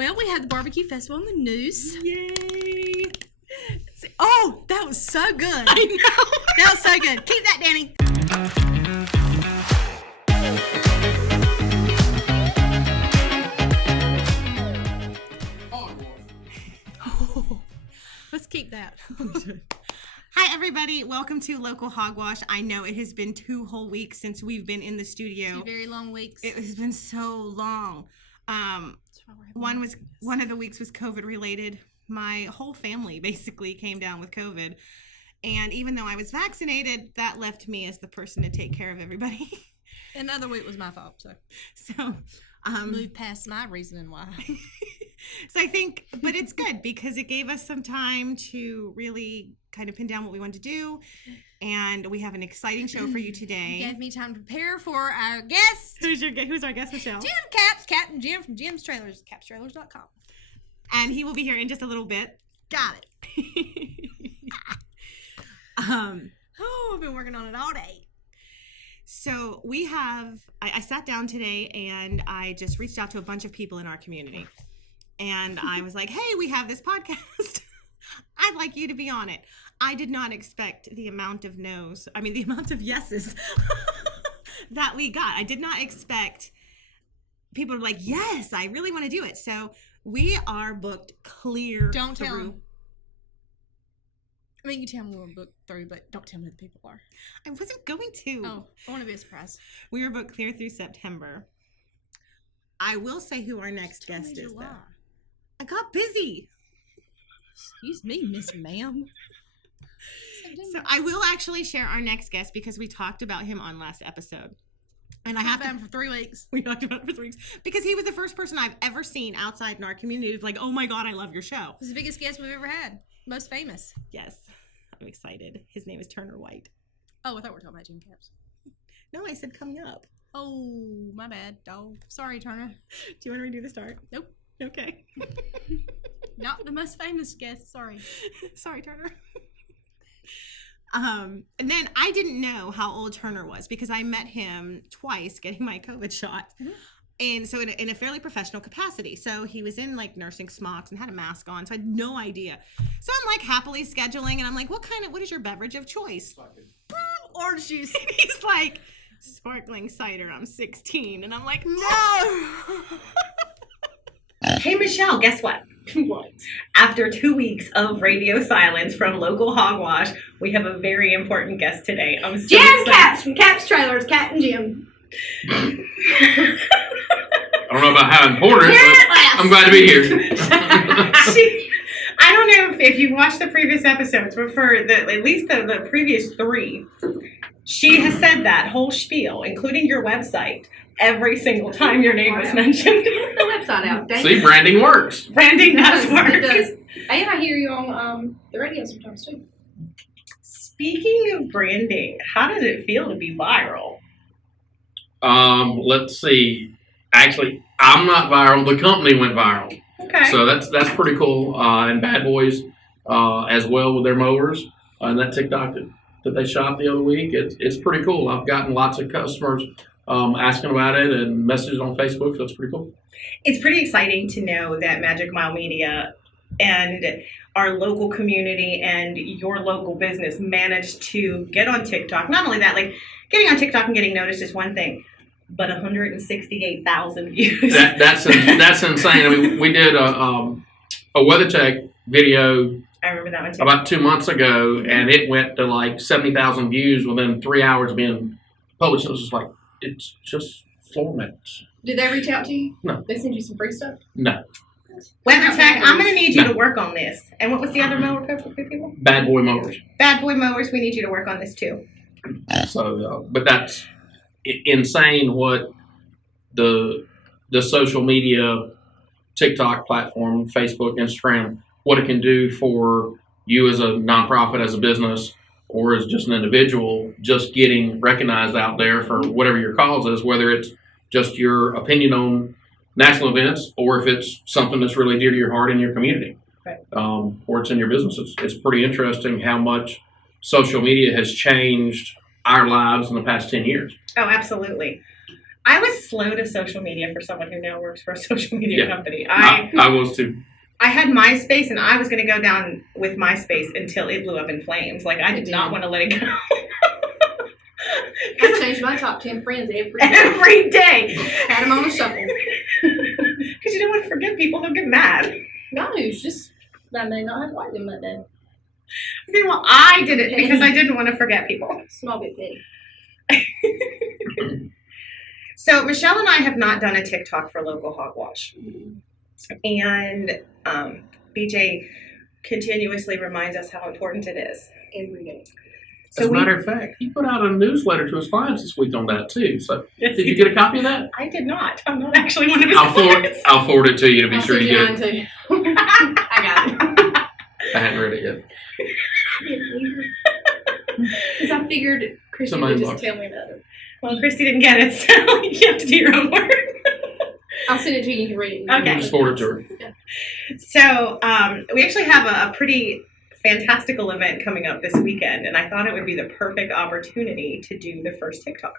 Well, we had the barbecue festival on the news. Yay! Oh, that was so good. I know. That was so good. Keep that, Danny. Oh, let's keep that. Hi, everybody. Welcome to Local Hogwash. I know it has been 2 whole weeks since we've been in the studio. 2 very long weeks. It has been so long. One of the weeks was COVID related. My whole family basically came down with COVID. And even though I was vaccinated, that left me as the person to take care of everybody. Another week was my fault, So moved past my reasoning why. So I think, but it's good because it gave us some time to really kind of pin down what we want to do. And we have an exciting show for you today. Gave me time to prepare for our guest. Who's our guest, Michelle? Jim Caps, Captain Jim from Jim's Trailers, capstrailers.com. And he will be here in just a little bit. Got it. I've been working on it all day. So I sat down today and I just reached out to a bunch of people in our community. And I was like, hey, we have this podcast. I'd like you to be on it. I did not expect the amount of yeses that we got. I did not expect people to be like, yes, I really want to do it. So we are booked clear. Don't tell them. I mean, you tell me we're booked through, but don't tell me who the people are. I wasn't going to. Oh, I want to be a surprise. We are booked clear through September. I will say who our next guest is, though. I got busy. Excuse me, Miss Ma'am. So I will actually share our next guest because we talked about him on last episode. And I have him for 3 weeks. We talked about him for 3 weeks because he was the first person I've ever seen outside in our community who's like, oh my God, I love your show. He's the biggest guest we've ever had. Most famous. Yes. I'm excited. His name is Turner White. Oh, I thought we were talking about Jim Caps. No, I said coming up. Oh, my bad, dog. Sorry, Turner. Do you want to redo the start? Nope. Okay. Not the most famous guest. Sorry. Sorry, Turner. And then I didn't know how old Turner was because I met him twice getting my COVID shot. Mm-hmm. And so in a fairly professional capacity. So he was in like nursing smocks and had a mask on. So I had no idea. So I'm like happily scheduling and I'm like, what is your beverage of choice? Orange juice. And he's like, sparkling cider. I'm 16. And I'm like, no. Hey, Michelle, guess what? What? After 2 weeks of radio silence from Local Hogwash, we have a very important guest today. I'm so Jim excited. Caps from Caps Trailers, Captain Jim. I don't know about how important, but I'm glad to be here. I don't know if you've watched the previous episodes, but for at least the previous 3, she has said that whole spiel, including your website, every single time your name was mentioned. The website out. Dang. See, branding works. Branding does work. It does. And I hear you on the radio sometimes too. Speaking of branding, how does it feel to be viral? Let's see. Actually, I'm not viral. The company went viral. Okay. So that's pretty cool. And Bad Boys as well with their mowers. And that TikTok that they shot the other week, it's pretty cool. I've gotten lots of customers asking about it and messages on Facebook. So it's pretty cool. It's pretty exciting to know that Magic Mile Media and our local community and your local business managed to get on TikTok. Not only that, like getting on TikTok and getting noticed is one thing, but 168,000 views. That's insane. I mean, we did a WeatherTech video. I remember that one too. About 2 months ago, and it went to like 70,000 views within 3 hours of being published. It was just like, it's just formats. Did they reach out to you? No. They send you some free stuff? No. WeatherTech, I'm going to need you to work on this. And what was the other mower code for people? Bad Boy Mowers. Bad Boy Mowers, we need you to work on this too. So, but that's insane what the social media, TikTok platform, Facebook, Instagram, what it can do for you as a nonprofit, as a business, or as just an individual, just getting recognized out there for whatever your cause is, whether it's just your opinion on national events or if it's something that's really dear to your heart in your community, right. Or it's in your business. It's pretty interesting how much social media has changed our lives in the past 10 years. Oh, absolutely. I was slow to social media for someone who now works for a social media company. I was too. I had MySpace, and I was going to go down with MySpace until it blew up in flames. Like, I did not want to let it go. I changed my top 10 friends every day. Every day. Had them on the shuffle. Because you don't want to forget people, they'll get mad. No, it's just, I may not have liked them that day. Okay, well, I did it because I didn't want to forget people. Small bit petty. So, Michelle and I have not done a TikTok for local Hogwash. And BJ continuously reminds us how important it is. Every day. So As a matter of fact, he put out a newsletter to his clients this week on that too. So, did you get a copy of that? I did not. I'm not actually one of his clients. I'll forward it to you to be I'll sure send you get mine it. too. I got it. I hadn't read it yet. Because I figured Kristy Somebody would just looked. tell me about it. Well, Kristy didn't get it, so you have to do your own work. I'll send it to you. You can read it. Okay. Just forward it to her. So we actually have a pretty fantastical event coming up this weekend, and I thought it would be the perfect opportunity to do the first TikTok.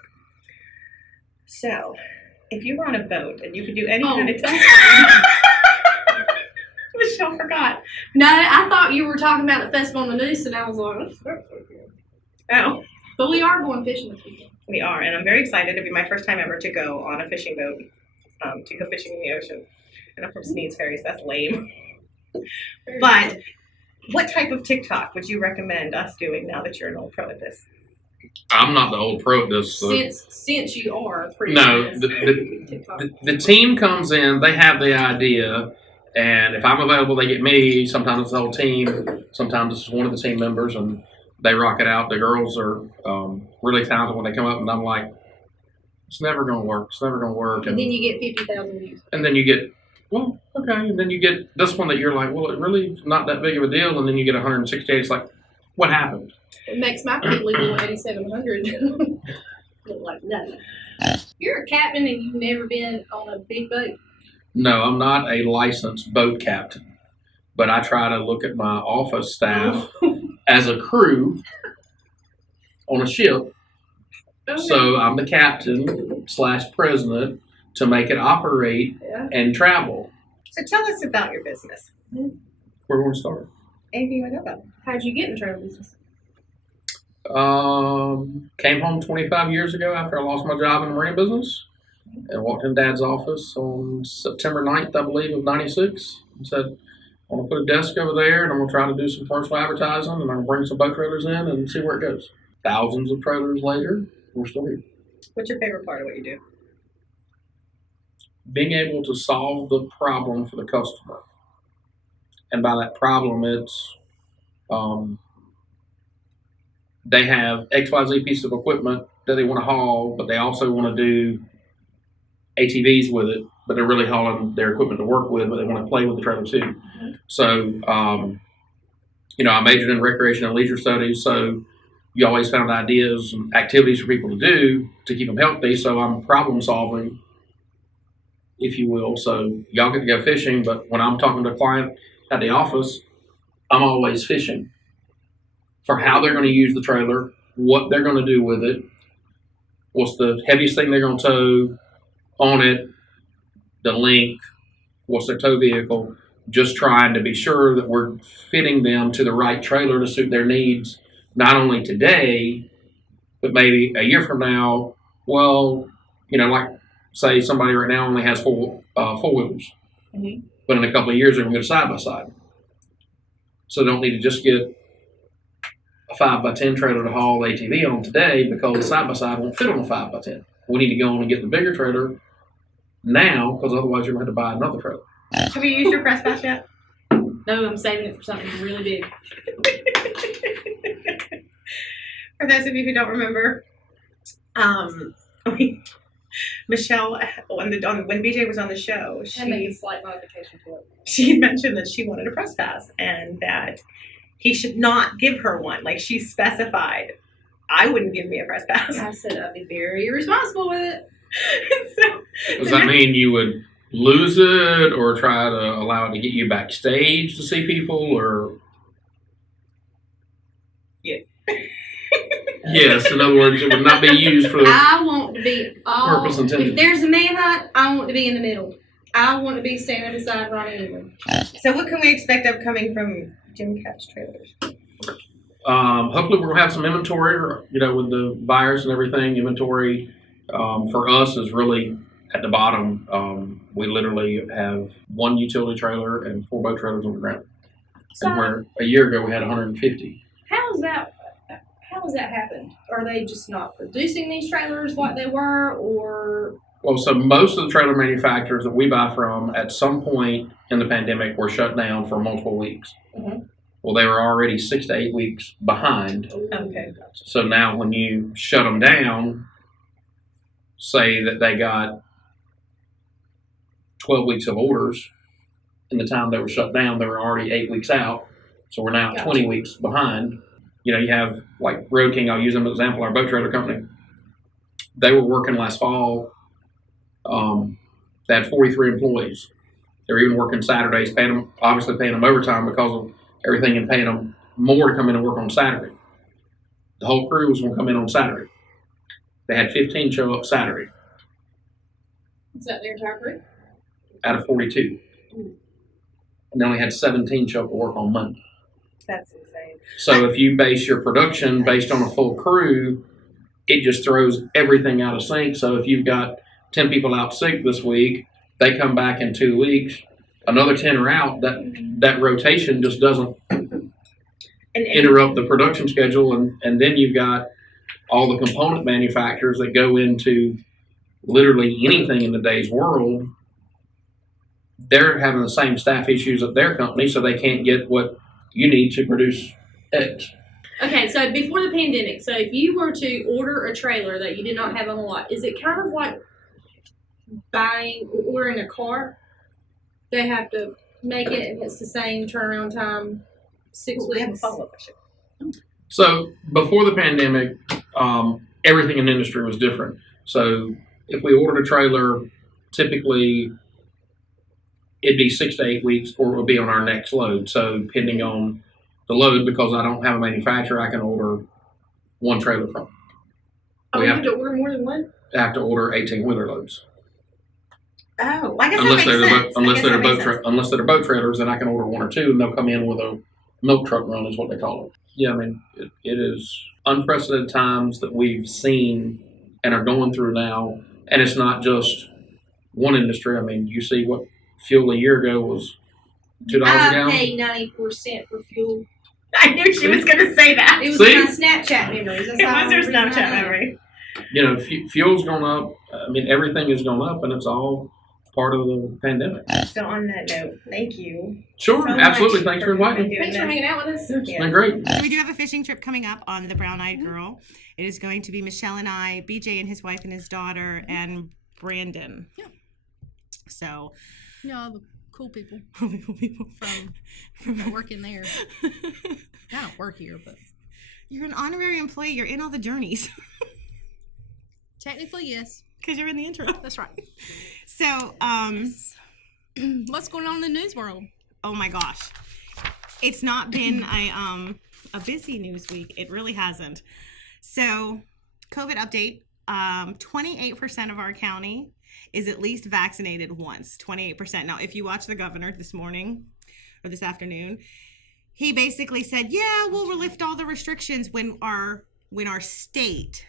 So, if you were on a boat and you could do any kind of Michelle forgot. No, I thought you were talking about the festival on the news, and I was like, Oh, but we are going fishing this weekend. we are, and I'm very excited. It'll be my first time ever to go on a fishing boat, to go fishing in the ocean. And I'm from Sneed's Ferry, so that's lame. But what type of TikTok would you recommend us doing now that you're an old pro at this? I'm not the old pro at this. So. Since you are pretty No, good at TikTok. the team comes in, they have the idea, and if I'm available, they get me. Sometimes it's the whole team, sometimes it's one of the team members, and they rock it out. The girls are really talented when they come up, and I'm like, it's never going to work. It's never going to work. And then you get 50,000 views. And then you get, well, okay. And then you get this one that you're like, well, it really is not that big of a deal. And then you get 168. It's like, what happened? It makes my people legal 8,700 look like nothing. You're a captain and you've never been on a big boat. No, I'm not a licensed boat captain, but I try to look at my office staff as a crew on a ship. Okay. So I'm the captain / president to make it operate and travel. So tell us about your business. Where do we want to start? Anything you want to know about? How'd you get in the travel business? Came home 25 years ago after I lost my job in the marine business and walked in Dad's office on September 9th, I believe, of 96 and said, I'm going to put a desk over there and I'm going to try to do some commercial advertising and I'm going to bring some boat trailers in and see where it goes. Thousands of trailers later, we're still here. What's your favorite part of what you do? Being able to solve the problem for the customer. And by that problem, it's they have XYZ piece of equipment that they want to haul, but they also want to do ATVs with it, but they're really hauling their equipment to work with, but they want to play with the trailer too. So, I majored in recreation and leisure studies, so you always found ideas and activities for people to do to keep them healthy. So I'm problem solving, if you will. So y'all get to go fishing, but when I'm talking to a client at the office, I'm always fishing for how they're going to use the trailer, what they're going to do with it, what's the heaviest thing they're going to tow on it, the length, what's their tow vehicle, just trying to be sure that we're fitting them to the right trailer to suit their needs, not only today, but maybe a year from now. Well, like say somebody right now only has four-wheelers, but in a couple of years they're going to go side-by-side. So they don't need to just get a 5x10 trailer to haul ATV on today because the side-by-side won't fit on a 5x10. We need to go on and get the bigger trailer now because otherwise you're going to have to buy another trailer. Have you used your press pass yet? No, I'm saving it for something really big. For those of you who don't remember, Michelle, when BJ was on the show, I made a slight modification to it. she mentioned that she wanted a press pass and that he should not give her one. Like she specified, I wouldn't give me a press pass. I said I'd be very irresponsible with it. So, Does that mean you would lose it or try to allow it to get you backstage to see people or? Yeah. Yes, in other words, it would not be used for the I want to be all. purpose intended. If there's a manhunt, I want to be in the middle. I want to be standing beside Ronnie England. So what can we expect upcoming from Jim Catch Trailers? Hopefully we're gonna have some inventory, with the virus and everything. Inventory for us is really at the bottom. We literally have one utility trailer and 4 boat trailers on the ground. So, And where a year ago we had 150. how has that happened? Are they just not producing these trailers like they were, or? Well, so most of the trailer manufacturers that we buy from at some point in the pandemic were shut down for multiple weeks. Mhm. Well, they were already 6 to 8 weeks behind. Okay. So now when you shut them down, say that they got 12 weeks of orders, in the time they were shut down, they were already 8 weeks out. So we're now 20 weeks behind. You have like Road King, I'll use them as an example, our boat trailer company. They were working last fall. They had 43 employees. They were even working Saturdays, obviously paying them overtime because of everything and paying them more to come in and work on Saturday. The whole crew was going to come in on Saturday. They had 15 show up Saturday Is that their entire crew? out of 42. And they only had 17 show up to work on Monday. That's insane. So if you base your production based on a full crew, it just throws everything out of sync. So if you've got 10 people out sick this week, they come back in 2 weeks, another 10 are out, that rotation just doesn't interrupt the production schedule. And then you've got all the component manufacturers that go into literally anything in today's world. They're having the same staff issues at their company, so they can't get what you need to produce X. Okay, so before the pandemic, so if you were to order a trailer that you did not have on the lot, is it kind of like ordering a car? They have to make it, and it's the same turnaround time, 6 weeks. So before the pandemic, everything in the industry was different. So if we ordered a trailer, typically it'd be 6 to 8 weeks, or it would be on our next load. So depending on the load, because I don't have a manufacturer, I can order one trailer from. Oh, you have to order more than one? I have to order 18-wheeler loads. Oh, I guess Unless that makes sense. unless they're boat trailers, then I can order 1 or 2, and they'll come in with a milk truck run, is what they call it. Yeah, I mean, it is unprecedented times that we've seen and are going through now, and it's not just one industry. I mean, you see what fuel a year ago was $2 a gallon. I paid 94 cents for fuel. I knew she was going to say that. It was See? my Snapchat memories. That's It how was her I remember Snapchat my name. memory. Fuel's gone up. I mean, everything has gone up, and it's all part of the pandemic. So on that note, thank you. Sure, so absolutely. much Thanks for inviting me. Thanks for hanging out with us. It's been great. So we do have a fishing trip coming up on the Brown Eyed Girl. It is going to be Michelle and I, BJ and his wife and his daughter, and Brandon. Yeah. So No, the cool people people that work in there. I don't work here, but you're an honorary employee. You're in all the journeys technically, yes. because you're in the intro. That's right. So, What's going on in the news world? oh my gosh, it's not been a busy news week. It really hasn't. So, COVID update: 28% of our county is at least vaccinated once. 28%. Now, if you watch the governor this morning or this afternoon, he basically said, "Yeah, we'll lift all the restrictions when our state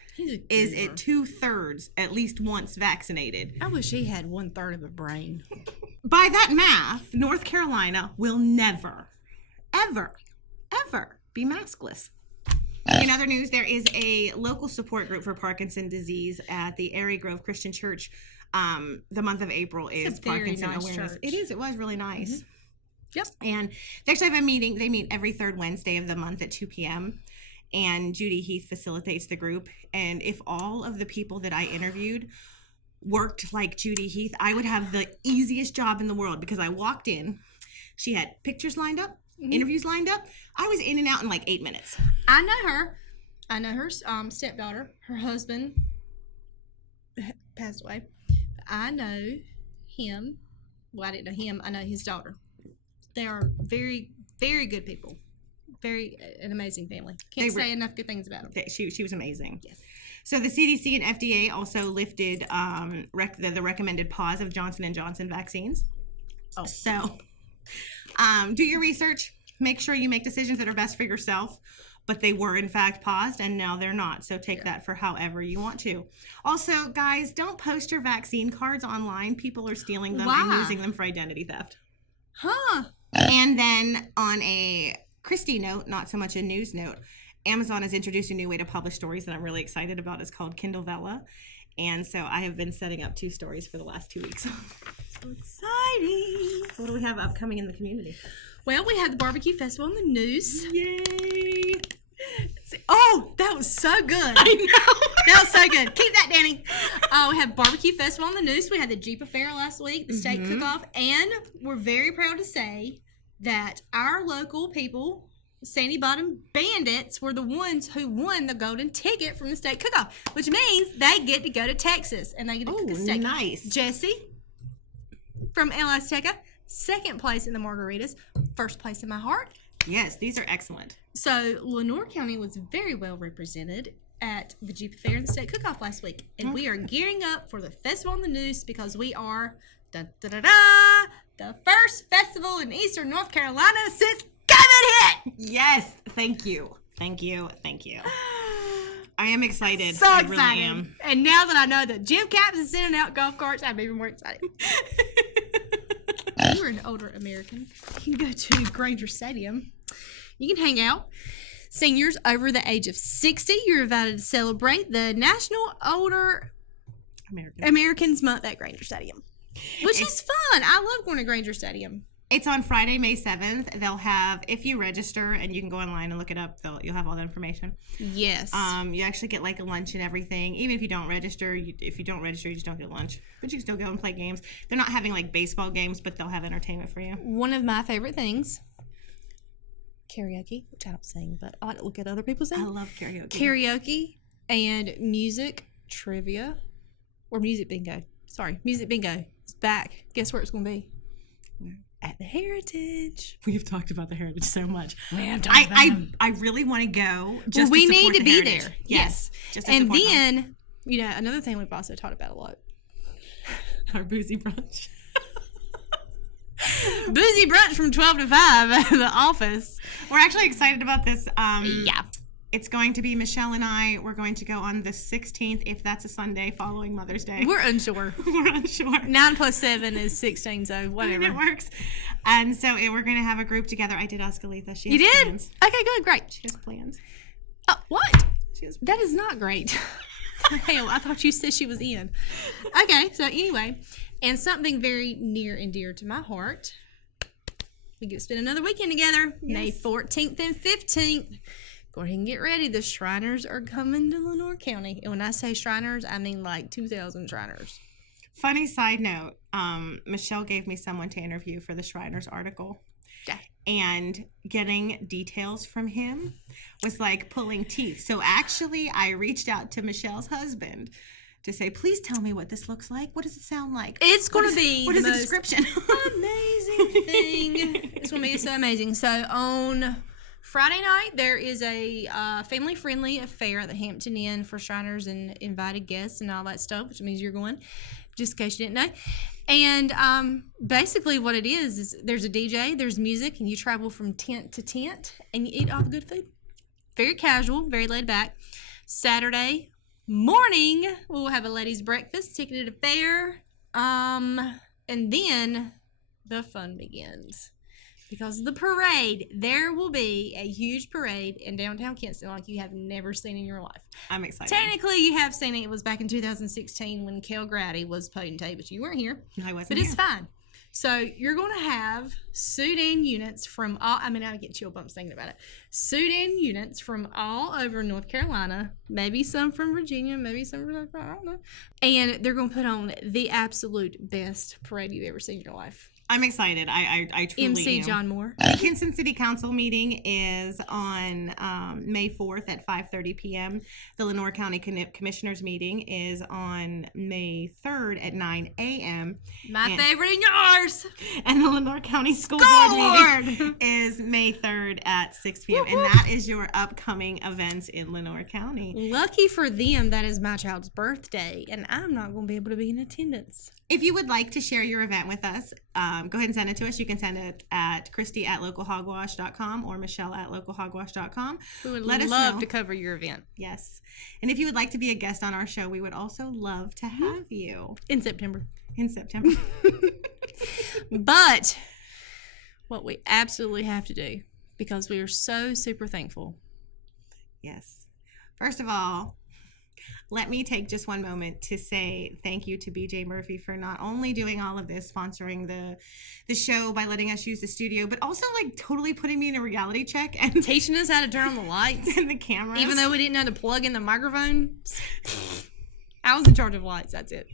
is at 2/3 at least once vaccinated." I wish he had 1/3 of a brain. By that math, North Carolina will never, ever, ever be maskless. In other news, there is a local support group for Parkinson's disease at the Airy Grove Christian Church. The month of April is a very Parkinson's nice awareness. church. It is. It was really nice. Mm-hmm. Yep. And they actually have a meeting. They meet every third Wednesday of the month at 2 p.m. And Judy Heath facilitates the group. And if all of the people that I interviewed worked like Judy Heath, I would have the easiest job in the world, because I walked in, she had pictures lined up, interviews lined up. I was in and out in like 8 minutes. I know her. I know her stepdaughter. Her husband passed away. I know him. Well, I didn't know him. I know his daughter. They are very, very good people. an amazing family. They Can't were- say enough good things about them. She was amazing. Yes. So the CDC and FDA also lifted the recommended pause of Johnson & Johnson vaccines. Oh. So do your research. Make sure you make decisions that are best for yourself. But they were, in fact, paused, and now they're not. So take that for however you want to. Also, guys, don't post your vaccine cards online. People are stealing them and Why? using them for identity theft. Huh. And then on a Kristy note, not so much a news note, Amazon has introduced a new way to publish stories that I'm really excited about. It's called Kindle Vella. And so I have been setting up 2 stories for the last 2 weeks. So exciting. So what do we have upcoming in the community? Well, we had the barbecue festival in the news. Yay. Oh, that was so good. I know. That was so good. Keep that, Danny. We had barbecue festival on the news. We had the Jeep Affair last week, the steak cook-off, and we're very proud to say that our local people, Sandy Bottom Bandits, were the ones who won the golden ticket from the steak cook-off, which means they get to go to Texas and they get to cook a steak. Nice. Jesse from El Azteca, 2nd place in the margaritas, 1st place in my heart. Yes, these are excellent. So Lenore County was very well represented at the Jeep Fair and the State Cook-Off last week. And we are gearing up for the festival on the news because we are the first festival in Eastern North Carolina since COVID hit. Yes, thank you. Thank you. Thank you. I am excited. So I excited. really am. And now that I know that Jim Caps is sending out golf carts, I'm even more excited. If you're an older American, you can go to Granger Stadium. You can hang out. Seniors over the age of 60, you're invited to celebrate the National Older Americans Month at Granger Stadium, which is fun. I love going to Granger Stadium. It's on Friday, May 7th. They'll have, if you register, and you can go online and look it up, you'll have all the information. Yes. You actually get like a lunch and everything. Even if you don't register, you just don't get lunch. But you can still go and play games. They're not having like baseball games, but they'll have entertainment for you. One of my favorite things, karaoke, which I don't sing, but I like to look at other people sing. I love karaoke. Karaoke and music trivia, or music bingo. Sorry, music bingo is back. Guess where it's going to be? At the Heritage. We've talked about the Heritage so much. I really want to go. Just we need to be Heritage. there. Yes. Just to and support them. then, another thing we've also talked about a lot. Our boozy brunch. Boozy brunch from 12 to 5 at the office. We're actually excited about this. Yeah. It's going to be Michelle and I. We're going to go on the 16th, if that's a Sunday following Mother's Day. We're unsure. We're unsure. 9 plus 7 is 16, so whatever. It works. And so we're going to have a group together. I did ask Aletha. She has You did? plans. Okay, good, great. She has plans. What? She has That is not great. Hell, I thought you said she was in. Okay, so anyway, and something very near and dear to my heart. We get to spend another weekend together, May 14th and 15th. Go ahead and get ready. The Shriners are coming to Lenore County. And when I say Shriners, I mean like 2,000 Shriners. Funny side note, Michelle gave me someone to interview for the Shriners article. Yeah. And getting details from him was like pulling teeth. So actually, I reached out to Michelle's husband to say, please tell me what this looks like. What does it sound like? It's going to be what the is the most description? amazing thing. It's going to be so amazing. So on Friday night, there is a family-friendly affair at the Hampton Inn for Shriners and invited guests and all that stuff, which means you're going, just in case you didn't know. And basically what it is there's a DJ, there's music, and you travel from tent to tent, and you eat all the good food. Very casual, very laid back. Saturday morning, we'll have a ladies' breakfast, ticketed affair, and then the fun begins. Because of the parade, there will be a huge parade in downtown Kinston like you have never seen in your life. I'm excited. Technically, you have seen it. It was back in 2016 when Kel Grady was potentate, but you weren't here. I wasn't But here. it's fine. So you're going to have Sudan units from all, I get chill bumps thinking about it. Sudan units from all over North Carolina, maybe some from Virginia, maybe some from, I don't know. And they're going to put on the absolute best parade you've ever seen in your life. I'm excited. I truly MC am. John Moore. Yes. Kinston City Council meeting is on May 4th at 5:30 p.m. The Lenoir County Commissioners meeting is on May 3rd at 9 a.m. My favorite and yours. And the Lenoir County School Board meeting is May 3rd at 6 p.m. And that is your upcoming events in Lenoir County. Lucky for them, that is my child's birthday, and I'm not going to be able to be in attendance. If you would like to share your event with us, go ahead and send it to us. You can send it at Kristy at localhogwash.com or Michelle at localhogwash.com. We would Let us love know. to cover your event. Yes. And if you would like to be a guest on our show, we would also love to have you In September. in September. But what we absolutely have to do, because we are so super thankful. Yes. First of all, let me take just one moment to say thank you to BJ Murphy for not only doing all of this, sponsoring the show by letting us use the studio, but also like totally putting me in a reality check and Teaching us how to turn on the lights. and the cameras. Even though we didn't know how to plug in the microphone. I was in charge of lights, that's it.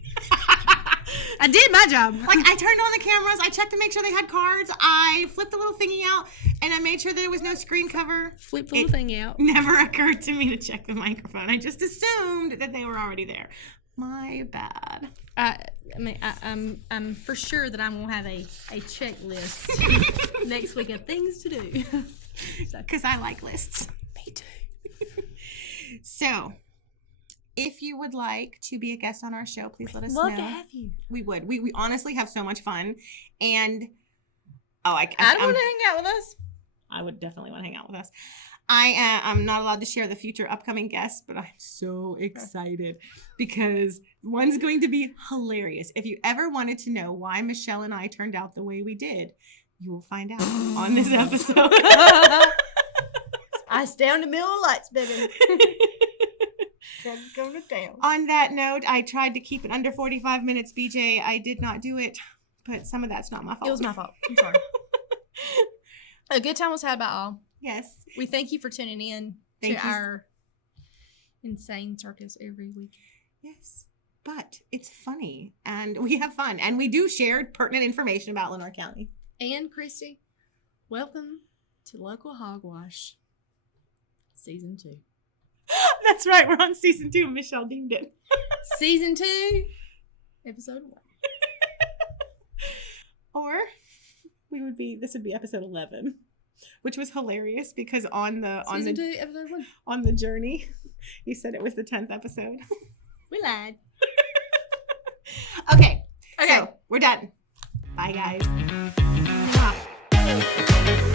I did my job. Like, I turned on the cameras, I checked to make sure they had cards, I flipped the little thingy out, and I made sure there was no screen cover. Flip the little thing out. Never occurred to me to check the microphone. I just assumed that they were already there. My bad. I'm for sure that I'm gonna have a checklist next week of things to do. Because I like lists. Me too. So, if you would like to be a guest on our show, please let us Love know. to have you. We would. We honestly have so much fun. And, Adam want to hang out with us. I would definitely want to hang out with us. I'm not allowed to share the future upcoming guests, but I'm so excited because one's going to be hilarious. If you ever wanted to know why Michelle and I turned out the way we did, you will find out on this episode. I stay on the middle of lights, baby. Go to town. On that note, I tried to keep it under 45 minutes, BJ. I did not do it, but some of that's not my fault. It was my fault. I'm sorry. A good time was had by all. Yes. We thank you for tuning in Thank to you. our insane circus every week. Yes. But it's funny, and we have fun, and we do share pertinent information about Lenoir County. And Kristy, welcome to Local Hogwash Season 2. That's right. We're on season 2. Michelle deemed it. Season 2, Episode 1. Or this would be episode 11, which was hilarious because on the Season 2, Episode 1. on the journey, you said it was the 10th episode. We lied. Okay. So we're done. Bye, guys. Stop.